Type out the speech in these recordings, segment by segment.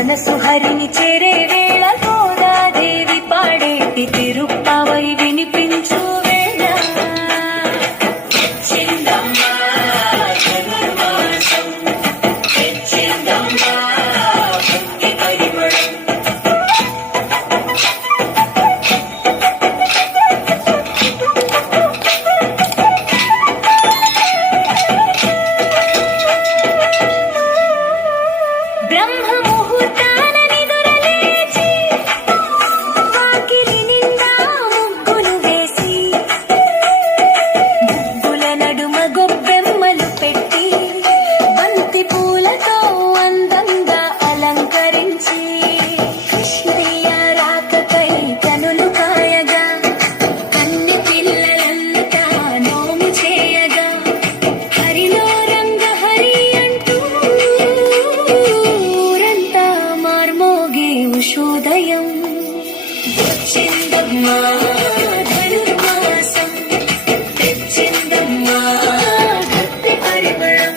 మనసు హరిని చేరే వేళ గోదాదేవి పాడేటి తిరుప్పావై వినిపించు వేళ తెచ్చిందమ్మా ధనుర్మాసం, తెచ్చిందమ్మా భక్తి పరిమళం. ఉషోదయం తెచ్చిందమ్మా ధనుర్మాసం, తెచ్చిందమ్మా భక్తి పరిమళం.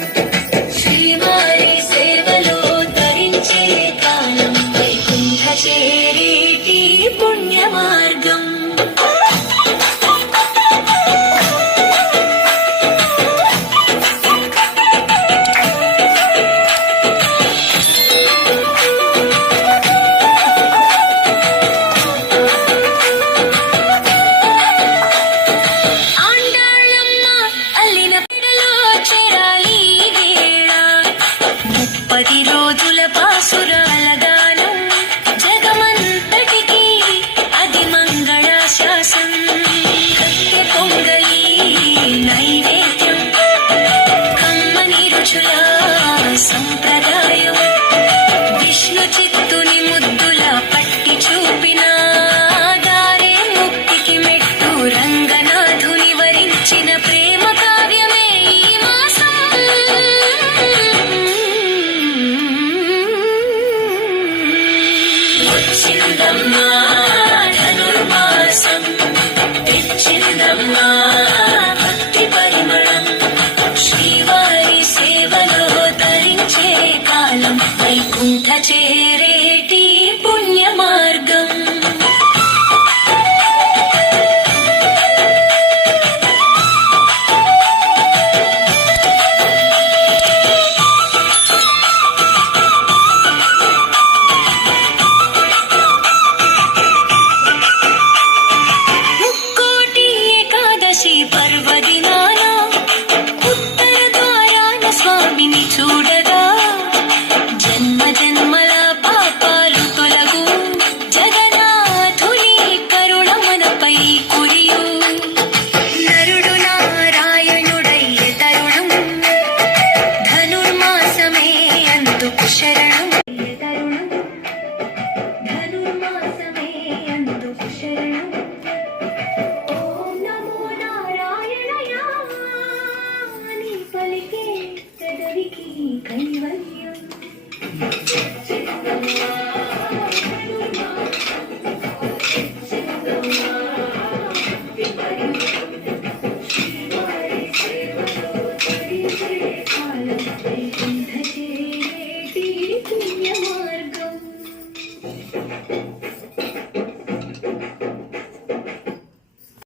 శ్రీవారి సేవలో తరించే కాలం, వైకుంఠ చేరేటి పుణ్య మార్గం. రోజుల పాసురాల గానం జగమంతటికి అది మంగళాశాసం. కట్టె పొంగలి నైవేద్యం, కమ్మని రుచుల సంప్రదాయం. విష్ణు చిత్తుని ముద్దుల పట్టి చూపిన దారే ముక్తికి మెట్టు. రంగనాథుని వరించిన ప్రేమ కావ్యమే ఈ మాసం. తెచ్చిందమ్మా ధనుర్మాసం, తెచ్చిందమ్మా భక్తి పరిమళం. శ్రీవారి సేవలో తరించే కాలం, వైకుంఠ చేరేటి పుణ్య మార్గం. పర్వదినాన ఉత్తర ద్వారాన స్వామిని చూడగా జన్మ జన్మల పాపాలు తొలగు. జగన్నాథుని కరుణ మనపై కురియు. నరుడు నారాయణుడయ్యే తరుణం, ధనుర్మాసమే అందుకు శరణం. ధనుర్మాసమే అందుకు శరణం. పలికే పెదవికి కైవల్యం.